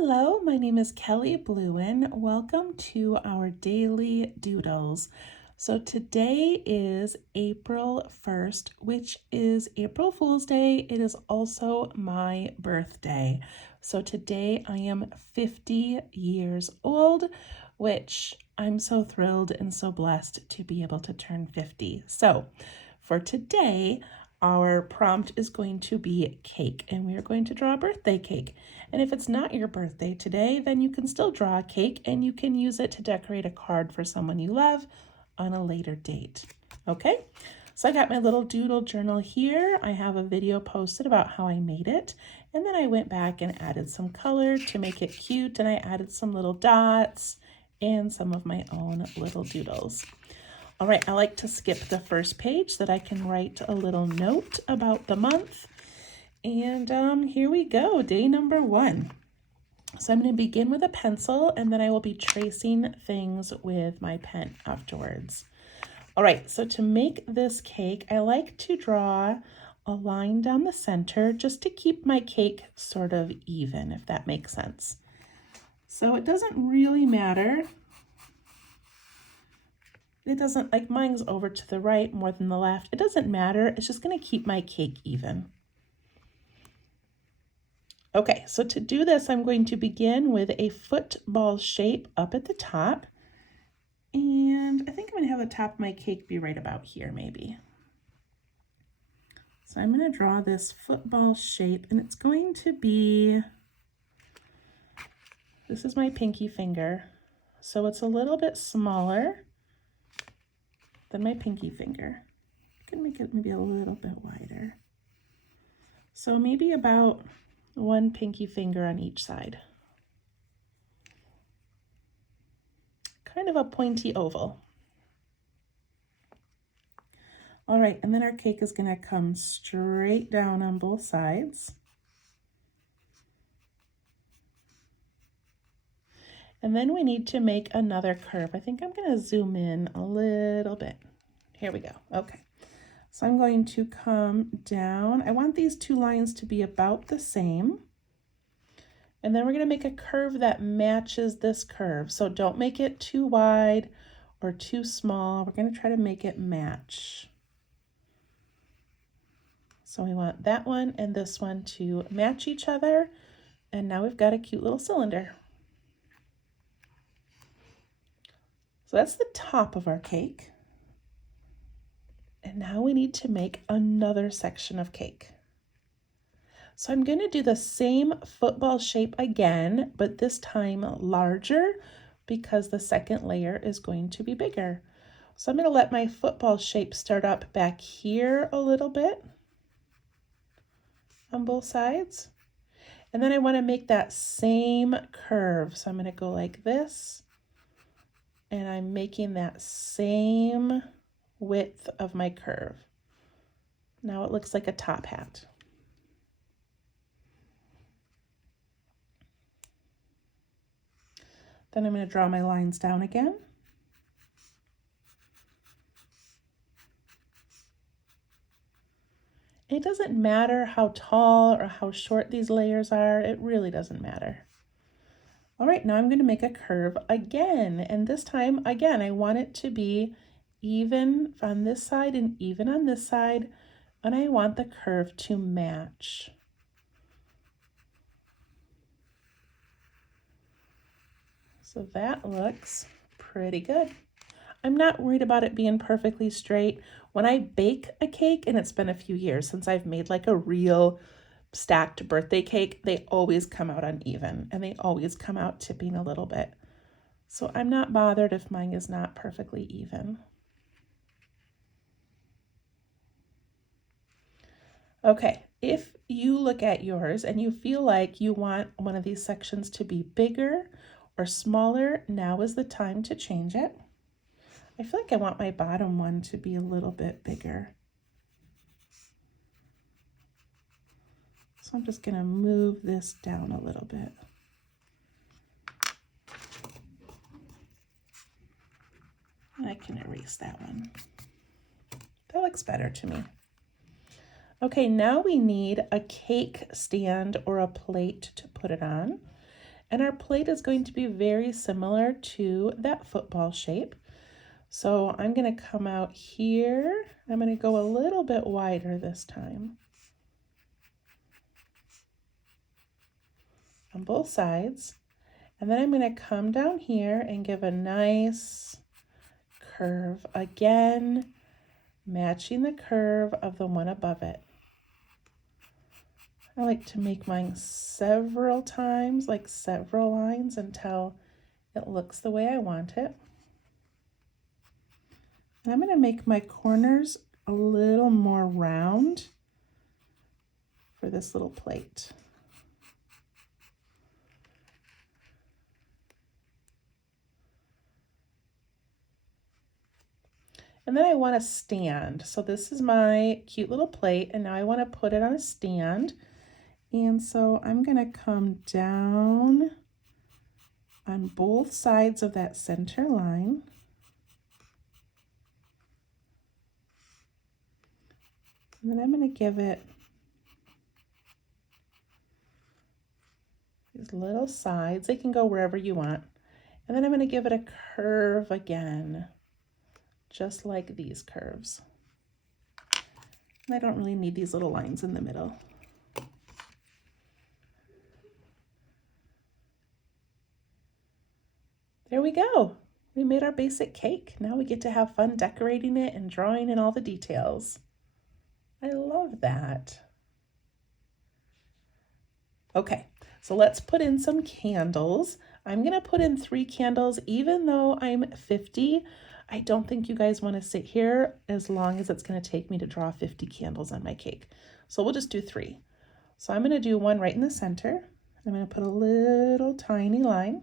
Hello, my name is Kelly Bluen. Welcome to our daily doodles. So today is April 1st, which is April Fool's Day. It is also my birthday. So today I am 50 years old, which I'm so thrilled and so blessed to be able to turn 50. So for today, our prompt is going to be cake, and we are going to draw a birthday cake. And if it's not your birthday today, then you can still draw a cake and you can use it to decorate a card for someone you love on a later date. Okay, so I got my little doodle journal here. I have a video posted about how I made it. And then I went back and added some color to make it cute, and I added some little dots and some of my own little doodles. All right, I like to skip the first page so that I can write a little note about the month. And here we go, day number 1. So I'm going to begin with a pencil, and then I will be tracing things with my pen afterwards. All right, so to make this cake, I like to draw a line down the center just to keep my cake sort of even, if that makes sense. So it doesn't really matter. It doesn't, like mine's over to the right more than the left. It doesn't matter. It's just going to keep my cake even. Okay, so to do this, I'm going to begin with a football shape up at the top. And I think I'm going to have the top of my cake be right about here, maybe. So I'm going to draw this football shape, and it's going to be, this is my pinky finger. So it's a little bit smaller than my pinky finger. I can make it maybe a little bit wider. So maybe about one pinky finger on each side. Kind of a pointy oval. All right, and then our cake is going to come straight down on both sides. And then we need to make another curve. I think I'm going to zoom in a little bit. Here we go. Okay. So I'm going to come down. I want these two lines to be about the same. And then we're going to make a curve that matches this curve. So don't make it too wide or too small. We're going to try to make it match. So we want that one and this one to match each other. And now we've got a cute little cylinder. So that's the top of our cake. And now we need to make another section of cake. So I'm going to do the same football shape again, but this time larger because the second layer is going to be bigger. So I'm going to let my football shape start up back here a little bit on both sides. And then I want to make that same curve. So I'm going to go like this. And I'm making that same width of my curve. Now it looks like a top hat. Then I'm going to draw my lines down again. It doesn't matter how tall or how short these layers are. It really doesn't matter. All right, now I'm going to make a curve again. And this time, again, I want it to be even on this side and even on this side. And I want the curve to match. So that looks pretty good. I'm not worried about it being perfectly straight. When I bake a cake, and it's been a few years since I've made like a real stacked birthday cake, they always come out uneven and they always come out tipping a little bit. So I'm not bothered if mine is not perfectly even. Okay, if you look at yours and you feel like you want one of these sections to be bigger or smaller, now is the time to change it. I feel like I want my bottom one to be a little bit bigger. So I'm just going to move this down a little bit. I can erase that one. That looks better to me. Okay, now we need a cake stand or a plate to put it on. And our plate is going to be very similar to that football shape. So I'm going to come out here. I'm going to go a little bit wider this time on both sides. And then I'm going to come down here and give a nice curve, again, matching the curve of the one above it. I like to make mine several times, like several lines, until it looks the way I want it. And I'm going to make my corners a little more round for this little plate. And then I want a stand. So this is my cute little plate, and now I want to put it on a stand. And so I'm going to come down on both sides of that center line. And then I'm going to give it these little sides. They can go wherever you want. And then I'm going to give it a curve again, just like these curves. And I don't really need these little lines in the middle. There we go. We made our basic cake. Now we get to have fun decorating it and drawing in all the details. I love that. Okay, so let's put in some candles. I'm gonna put in 3 candles. Even though I'm 50, I don't think you guys wanna sit here as long as it's gonna take me to draw 50 candles on my cake. So we'll just do 3. So I'm gonna do one right in the center. I'm gonna put a little tiny line.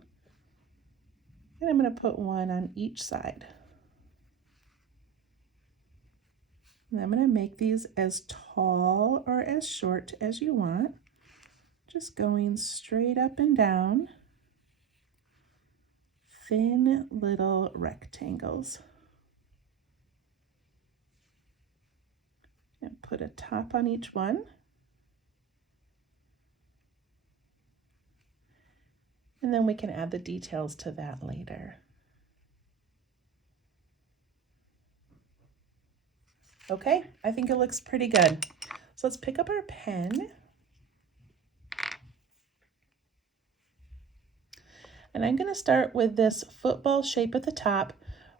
And I'm going to put one on each side. And I'm going to make these as tall or as short as you want. Just going straight up and down. Thin little rectangles. And put a top on each one. And then we can add the details to that later. Okay, I think it looks pretty good. So let's pick up our pen. And I'm going to start with this football shape at the top,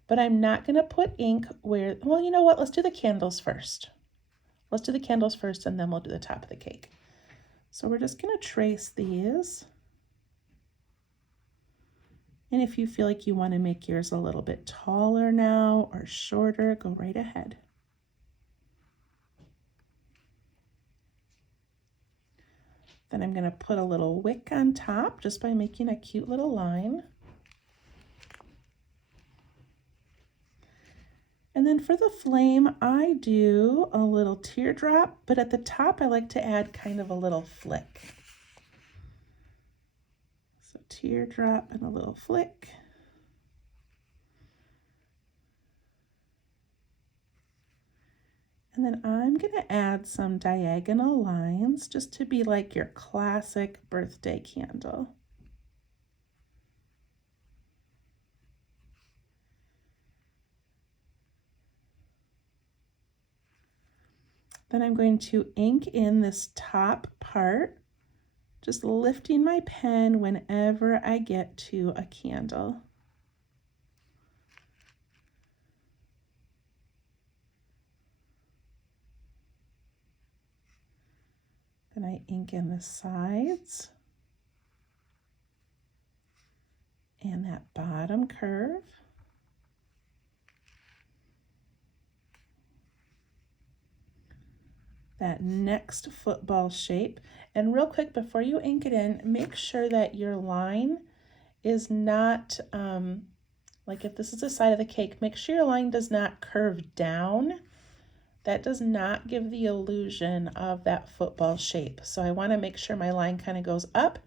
but I'm not going to put ink where, well, you know what? Let's do the candles first. Let's do the candles first, and then we'll do the top of the cake. So we're just going to trace these. And if you feel like you want to make yours a little bit taller now or shorter, go right ahead. Then I'm going to put a little wick on top just by making a cute little line. And then for the flame, I do a little teardrop, but at the top I like to add kind of a little flick. So teardrop and a little flick. And then I'm going to add some diagonal lines just to be like your classic birthday candle. Then I'm going to ink in this top part, just lifting my pen whenever I get to a candle. Then I ink in the sides and that bottom curve. That next football shape. And real quick, before you ink it in, make sure that your line is not, like if this is the side of the cake, make sure your line does not curve down. That does not give the illusion of that football shape. So I want to make sure my line kind of goes up,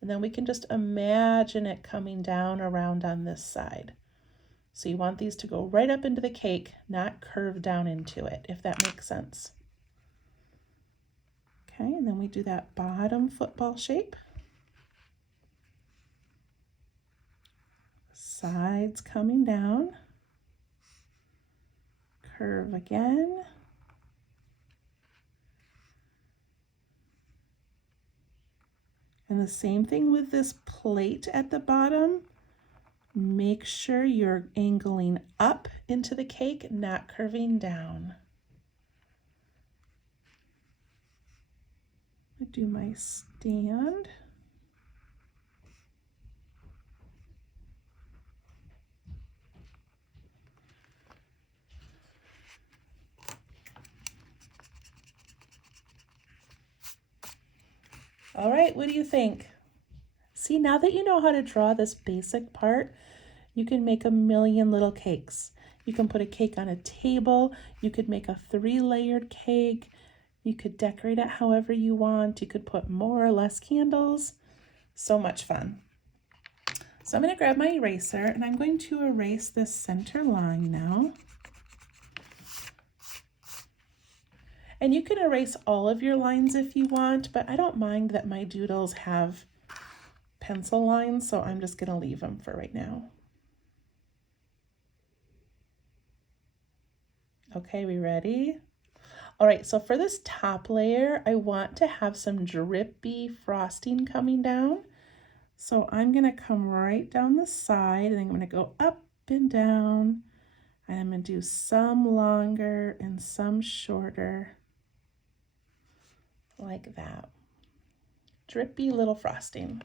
and then we can just imagine it coming down around on this side. So you want these to go right up into the cake, not curve down into it, if that makes sense. Okay, and then we do that bottom football shape. Sides coming down. Curve again. And the same thing with this plate at the bottom. Make sure you're angling up into the cake, not curving down. I do my stand. All right, what do you think? See, now that you know how to draw this basic part, you can make a million little cakes. You can put a cake on a table. You could make a 3-layered cake. You could decorate it however you want. You could put more or less candles. So much fun. So I'm going to grab my eraser and I'm going to erase this center line now. And you can erase all of your lines if you want, but I don't mind that my doodles have pencil lines, so I'm just going to leave them for right now. Okay, we ready? All right, so for this top layer, I want to have some drippy frosting coming down. So I'm going to come right down the side and I'm going to go up and down. And I'm going to do some longer and some shorter, like that. Drippy little frosting.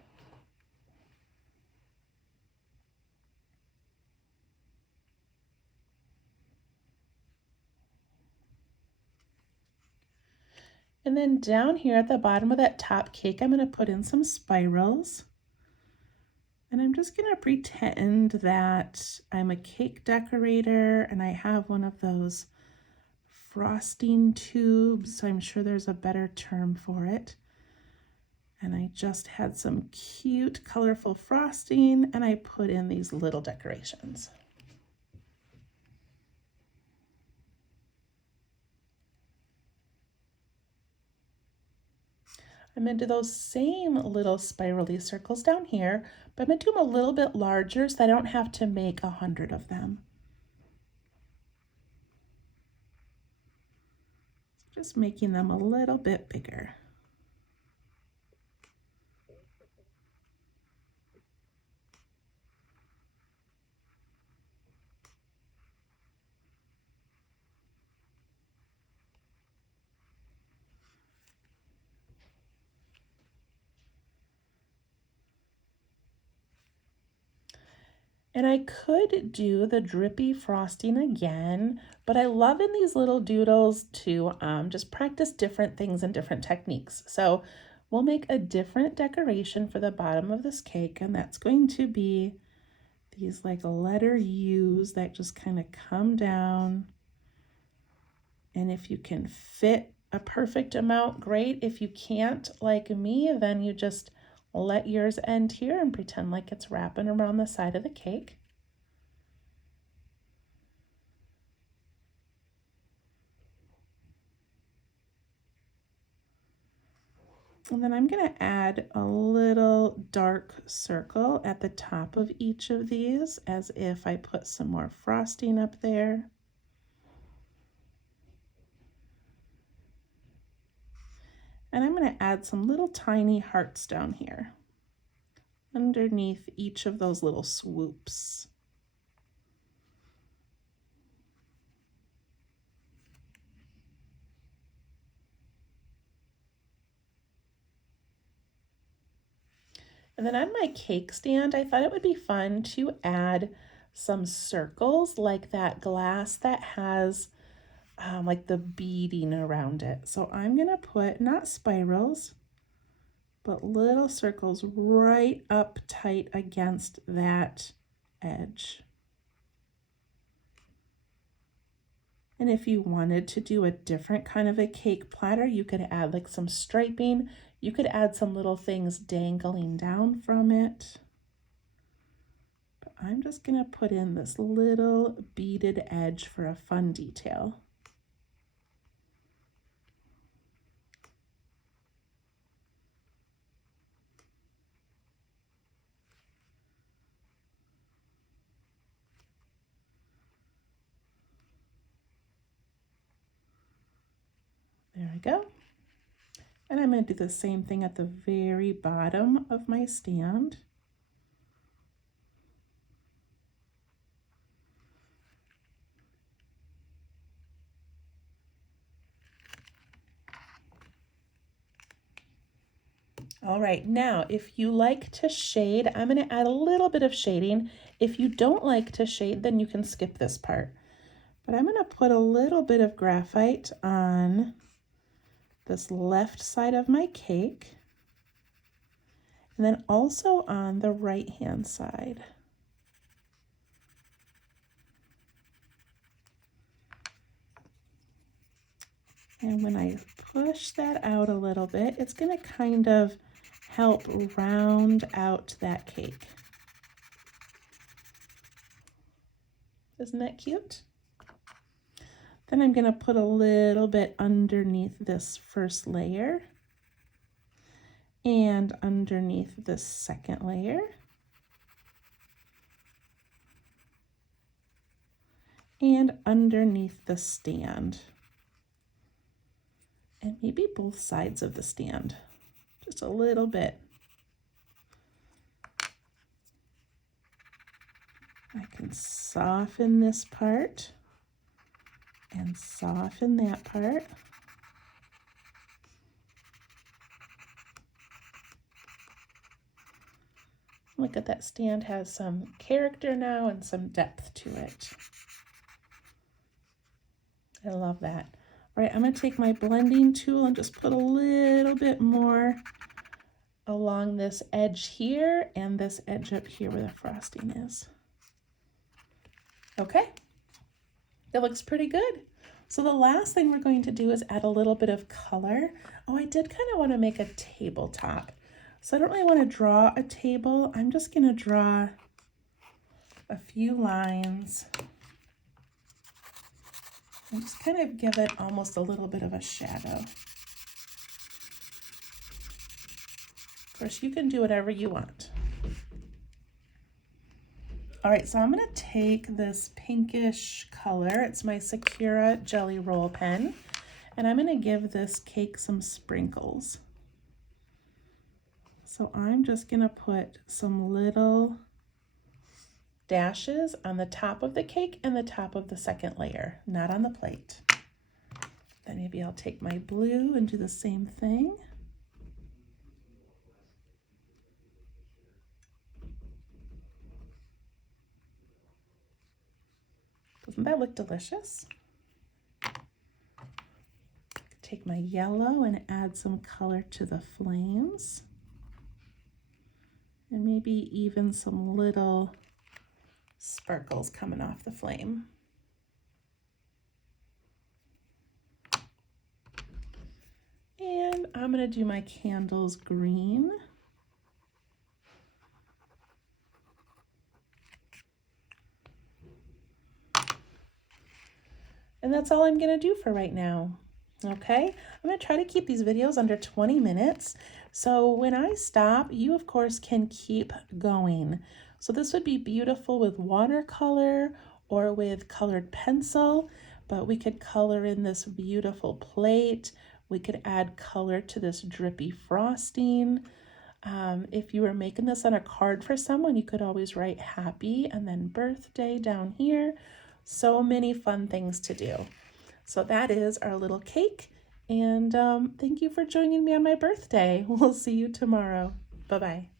And then down here at the bottom of that top cake, I'm going to put in some spirals. And I'm just going to pretend that I'm a cake decorator and I have one of those frosting tubes. I'm sure there's a better term for it. And I just had some cute, colorful frosting and I put in these little decorations. I'm going to do those same little spirally circles down here, but I'm going to do them a little bit larger so I don't have to make 100 of them. Just making them a little bit bigger. And I could do the drippy frosting again, but I love in these little doodles to just practice different things and different techniques. So we'll make a different decoration for the bottom of this cake, and that's going to be these like letter U's that just kind of come down. And if you can fit a perfect amount, great. If you can't, like me, then you just let yours end here and pretend like it's wrapping around the side of the cake. And then I'm going to add a little dark circle at the top of each of these as if I put some more frosting up there. And I'm going to add some little tiny hearts down here underneath each of those little swoops. And then on my cake stand, I thought it would be fun to add some circles like that glass that has like the beading around it. So I'm going to put not spirals, but little circles right up tight against that edge. And if you wanted to do a different kind of a cake platter, you could add like some striping. You could add some little things dangling down from it. But I'm just going to put in this little beaded edge for a fun detail. There we go. And I'm going to do the same thing at the very bottom of my stand. All right, now if you like to shade, I'm going to add a little bit of shading. If you don't like to shade, then you can skip this part. But I'm going to put a little bit of graphite on this left side of my cake, and then also on the right hand side. And when I push that out a little bit, it's going to kind of help round out that cake. Isn't that cute? Then I'm going to put a little bit underneath this first layer and underneath this second layer. And underneath the stand. And maybe both sides of the stand, just a little bit. I can soften this part and soften that part. Look at that stand has some character now and some depth to it. I love that. All right, I'm going to take my blending tool and just put a little bit more along this edge here and this edge up here where the frosting is. Okay, that looks pretty good. So the last thing we're going to do is add a little bit of color. Oh, I did kind of want to make a tabletop. So I don't really want to draw a table. I'm just going to draw a few lines and just kind of give it almost a little bit of a shadow. Of course, you can do whatever you want. All right, so I'm going to take this pinkish color. It's my Sakura Jelly Roll pen, and I'm going to give this cake some sprinkles. So I'm just going to put some little dashes on the top of the cake and the top of the second layer, not on the plate. Then maybe I'll take my blue and do the same thing. Doesn't that look delicious? Take my yellow and add some color to the flames. And maybe even some little sparkles coming off the flame. And I'm going to do my candles green. And that's all I'm going to do for right now. Okay, I'm going to try to keep these videos under 20 minutes. So when I stop, you of course can keep going. So this would be beautiful with watercolor or with colored pencil, but we could color in this beautiful plate. We could add color to this drippy frosting. If you were making this on a card for someone, you could always write happy and then birthday down here. So many fun things to do. So that is our little cake. And thank you for joining me on my birthday. We'll see you tomorrow. Bye-bye.